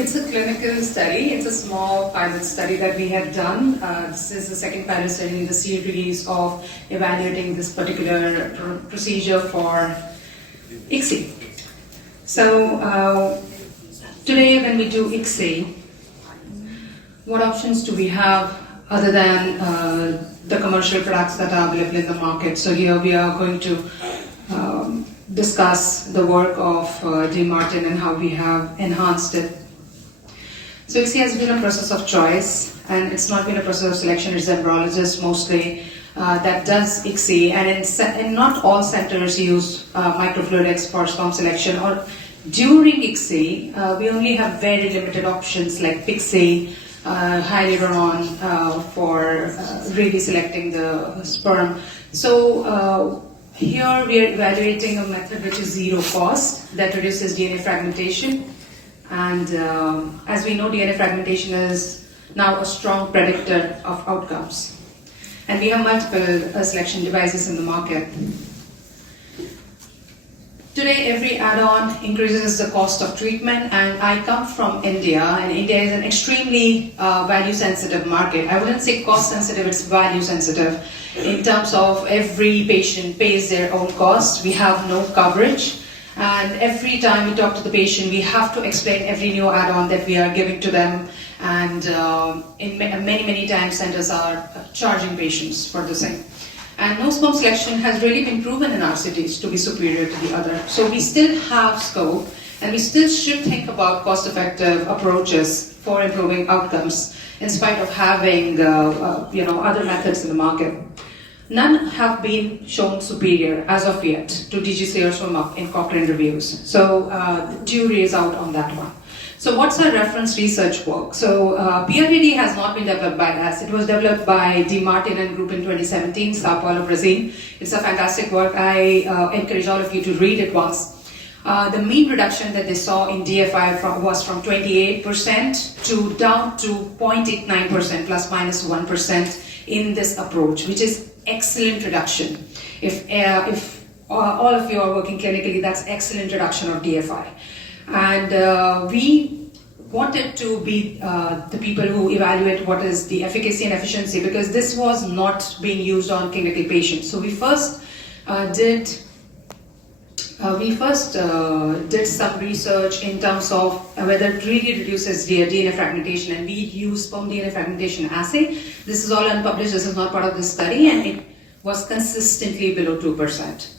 It's a clinical study. It's a small pilot study that we have done. This is the second pilot study in the series of evaluating this particular procedure for ICSI. So today when we do ICSI, what options do we have other than the commercial products that are available in the market? So here we are going to discuss the work of Dean Martin and how we have enhanced it. So ICSI has been a process of choice, and it's not been a process of selection. It's embryologists mostly that does ICSI, and in not all centers use microfluidics for sperm selection. Or during ICSI, we only have very limited options like PICSI, hyaluron for really selecting the sperm. So here we are evaluating a method which is zero cost that reduces DNA fragmentation. And as we know, DNA fragmentation is now a strong predictor of outcomes. And we have multiple selection devices in the market. Today, every add-on increases the cost of treatment, and I come from India, and India is an extremely value-sensitive market. I wouldn't say cost-sensitive, it's value-sensitive. In terms of every patient pays their own cost, we have no coverage. And every time we talk to the patient, we have to explain every new add-on that we are giving to them. And in many times, centers are charging patients for the same. And no sperm selection has really been proven in our cities to be superior to the other. So we still have scope, and we still should think about cost-effective approaches for improving outcomes, in spite of having other methods in the market. None have been shown superior as of yet to DGC or SWIM-UP in Cochrane reviews. So the jury is out on that one. So what's our reference research work? So PRED has not been developed by us. It was developed by Dean Martin and group in 2017, Sao Paulo, Brazil. It's a fantastic work. I encourage all of you to read it once. The mean reduction that they saw in DFI was from 28% to down to 0.89%, plus minus 1% in this approach, which is excellent reduction. If all of you are working clinically, that's excellent reduction of DFI. And we wanted to be the people who evaluate what is the efficacy and efficiency, because this was not being used on clinical patients. So we first did some research in terms of whether it really reduces DNA fragmentation, and we used sperm DNA fragmentation assay. This is all unpublished, this is not part of this study, and it was consistently below 2%.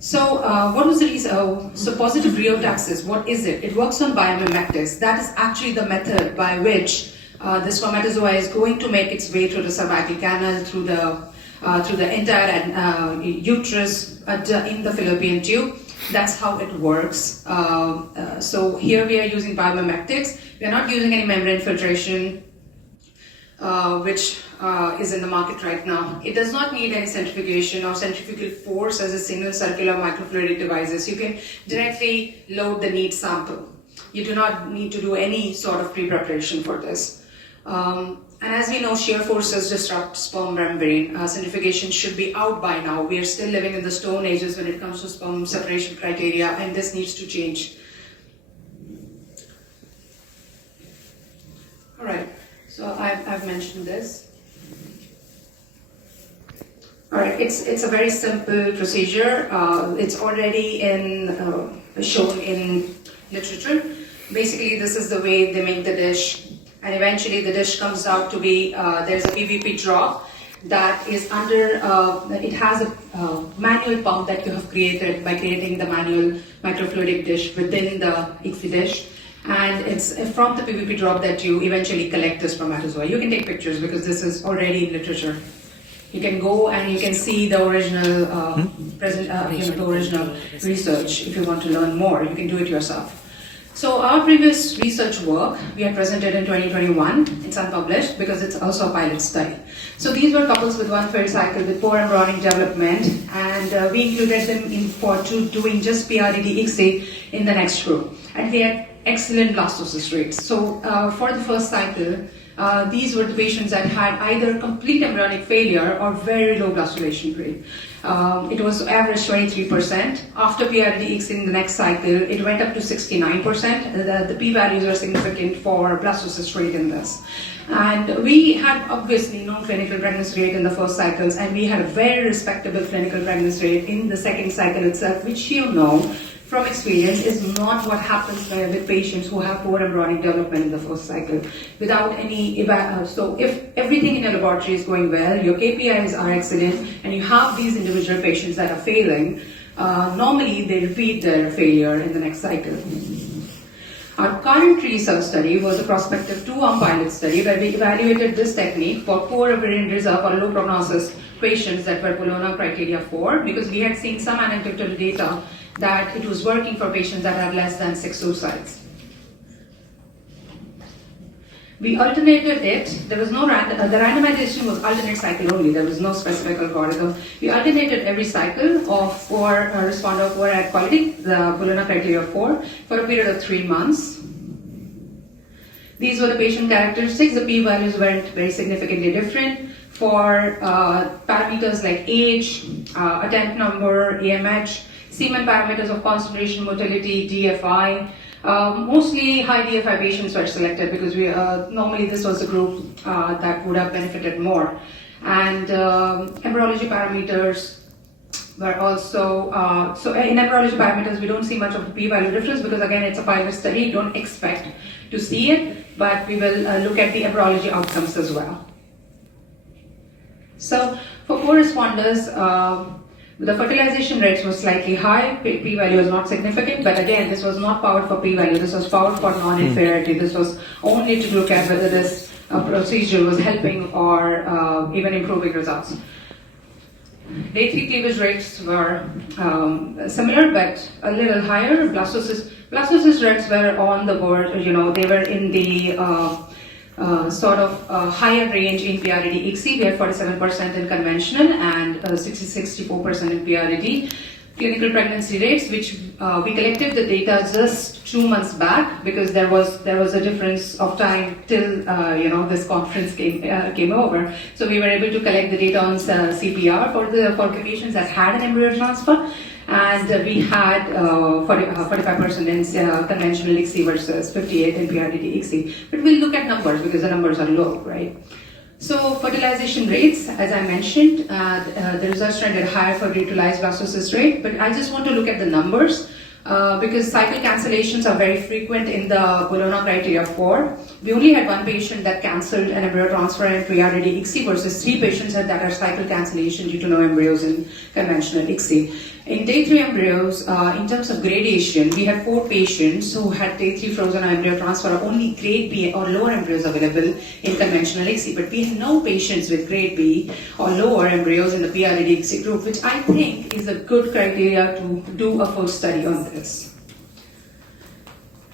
So what was the reason? So positive rheotaxis, what is it? It works on biomimetics. That is actually the method by which the spermatozoa is going to make its way through the cervical canal, through the entire uterus in the fallopian tube. That's how it works. So here we are using biomimetics. We are not using any membrane filtration, which is in the market right now. It does not need any centrifugation or centrifugal force as a single circular microfluidic devices. You can directly load the neat sample. You do not need to do any sort of pre-preparation for this. And as we know, shear forces disrupt sperm membrane. Centrifugation should be out by now. We are still living in the stone ages when it comes to sperm separation criteria, and this needs to change. All right, so I've mentioned this. All right, it's a very simple procedure. It's already shown in literature. Basically, this is the way they make the dish. And eventually the dish comes out to be, there's a PVP drop that is under, it has a manual pump that you have created by creating the manual microfluidic dish within the ICSI dish. And it's from the PVP drop that you eventually collect the spermatozoa. You can take pictures because this is already in literature. You can go and you can see the original, the original research if you want to learn more. You can do it yourself. So our previous research work, we had presented in 2021. It's unpublished because it's also a pilot study. So these were couples with one fertile cycle with poor embryonic development, and we included them doing just PRED ICSI in the next group. And they had excellent blastocyst rates. So for the first cycle, These were the patients that had either complete embryonic failure or very low blastulation rate. It was average 23%. After PRED-ICSI in the next cycle, it went up to 69%. The p-values were significant for blastocyst rate in this. And we had obviously no clinical pregnancy rate in the first cycles, and we had a very respectable clinical pregnancy rate in the second cycle itself, which you know from experience is not what happens with patients who have poor embryonic development in the first cycle. Without any so if everything in your laboratory is going well, your KPIs are excellent, and you have these individual patients that are failing, normally they repeat their failure in the next cycle. Our current research study was a prospective 2-arm pilot study where we evaluated this technique for poor ovarian reserve or low prognosis patients that were Bologna criteria 4, because we had seen some anecdotal data that it was working for patients that had less than 6 oocytes. We alternated it. There was no the randomization was alternate cycle only. There was no specific algorithm. We alternated every cycle of 4 responder 4 had quality, the Bologna criteria 4, for a period of 3 months. These were the patient characteristics. The p-values weren't very significantly different for parameters like age, attempt number, AMH, semen parameters of concentration, motility, DFI. Mostly high DFI patients were selected because we normally this was the group that would have benefited more. And embryology parameters were also, so in embryology parameters we don't see much of a p-value difference because again it's a pilot study, don't expect to see it, but we will look at the embryology outcomes as well. So for poor responders, the fertilization rates were slightly high, p-value was not significant, but again, this was not powered for p-value, this was powered for non-inferiority. This was only to look at whether this procedure was helping or even improving results. Day 3 cleavage rates were similar, but a little higher. Blastocyst rates were on the board, they were in the sort of higher range in PRED-ICSI. We had 47% in conventional and 64% in PRED. Clinical pregnancy rates, which we collected the data just 2 months back because there was a difference of time till this conference came over. So we were able to collect the data on CPR for the patients that had an embryo transfer. And we had 45% in conventional ICSI versus 58% in PRED-ICSI. But we'll look at numbers because the numbers are low, right? So fertilization rates, as I mentioned, the results trended higher for reutilized blastocyst rate. But I just want to look at the numbers because cycle cancellations are very frequent in the Bologna criteria 4. We only had 1 patient that cancelled an embryo transfer in PRED-ICSI versus 3 patients that are cycle cancellation due to no embryos in conventional ICSI. In day 3 embryos, in terms of gradation, we had 4 patients who had day 3 frozen embryo transfer, only grade B or lower embryos available in conventional ICSI, but we had no patients with grade B or lower embryos in the PRED-ICSI group, which I think is a good criteria to do a full study on this.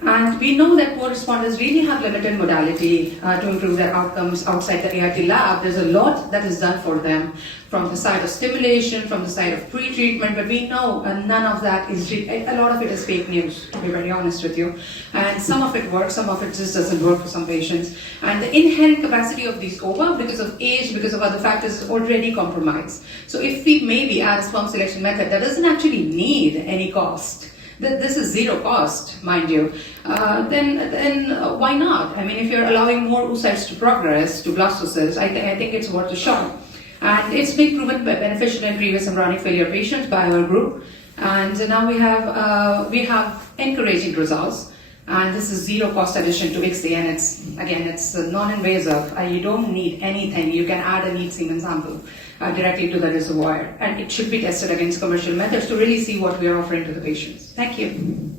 And we know that poor responders really have limited modality to improve their outcomes outside the ART lab. There's a lot that is done for them from the side of stimulation, from the side of pre-treatment, but we know none of that is, a lot of it is fake news, to be very honest with you. And some of it works, some of it just doesn't work for some patients. And the inherent capacity of these ova, because of age, because of other factors, is already compromised. So if we maybe add a sperm selection method that doesn't actually need any cost, this is zero cost, mind you, then why not? I mean, if you're allowing more oocytes to progress to blastocysts, I think it's worth a shot. And it's been proven beneficial in previous embryonic failure patients by our group. And now we have encouraging results. And this is zero cost addition to ICSI, and it's non-invasive. You don't need anything. You can add a neat semen sample directly to the reservoir, and it should be tested against commercial methods to really see what we are offering to the patients. Thank you.